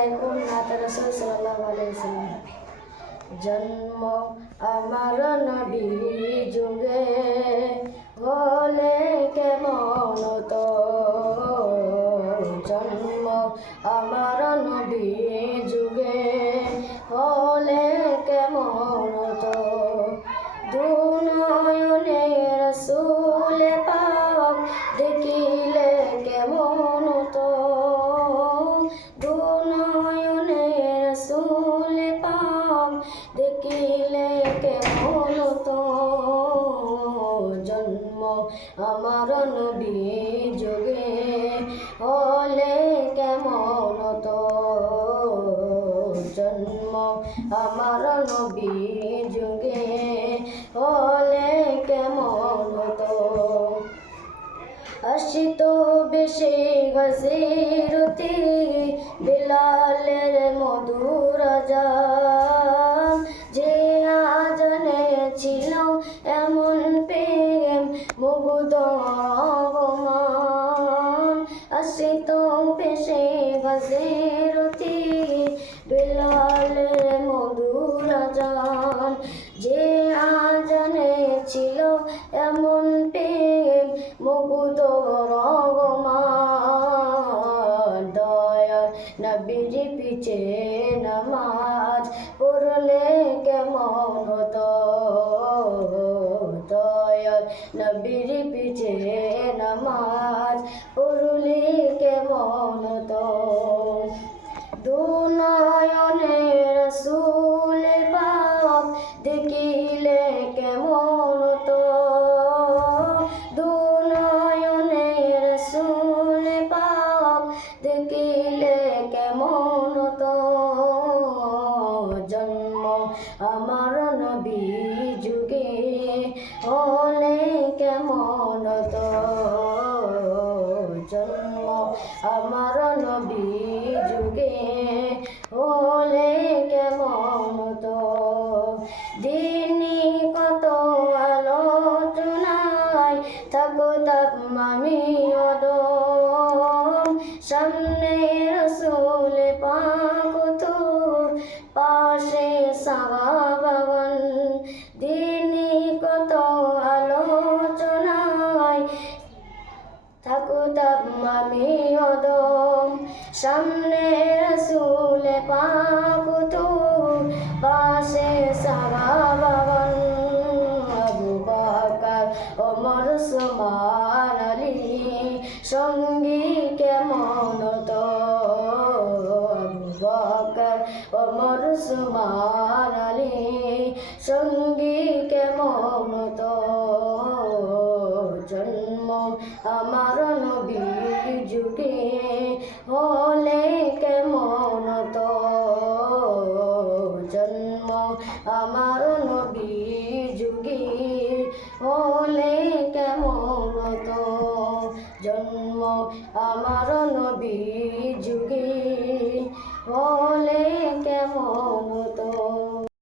আলাইকুম নাত রাসূল সাল্লাল্লাহু আলাইহি ওয়াসাল্লাম। জন্ম আমার নবী যুগে হলে কেমন তো, জন্ম আমার নবী যুগে হলে কেমন তো, দুনয়নে রাসূল পাক দেখিলে কেমন তো, দুনয়নে রাসূল পাক দেখিলে কেমন তো, জন্ম আমার নবী যুগে হলে কেমন তো, জন্ম আমার নবী যুগে হলে কেমন তো, আসিত বেশে গজিরতি বিলালের মধুর আযান, যে আজানে ছিল এমন প্রেম মুগ্ধ ভগবান, আসিত বেশে গজিরতি বিলালের মধুর আযান, যে আজানে ছিল এমন প্রেম মুগ্ধ রহমান, দয়ার নবীর পিছে নামাজ পড়লে কেমন হতো, দয়ার নবীর পিছে নামাজ পড়লে কেমন হতো, দুনয়নে রাসূল পাক দেখিলে কেমন তো, দুনয়নে রাসূল পাক দেখিলে কেমন তো, জন্ম আমার নবী যুগে হলে কেমন তো, জন্ম আমার নবী যুগে হলে কেমন তো, দিনই কত আলোচনায় থাকতাম আমি অদম, সামনে রাসূল পাক তো পাশে সাহাবাগণ, দিনই কত আলোচনায় থাকতাম আমি অদম, সামনে রাসূল পাক তো পাশে সাহাবাগণ, আবু বকর ওমর ওসমান আলী সঙ্গী কেমন তো, আবু বকর ওমর ওসমান আলী সঙ্গী কেমন তো, জন্ম আমার নবী যুগে হলে কেমন তো, জন্ম আমার নবী যুগে হলে কেমন তো, জন্ম আমার নবী যুগে হলে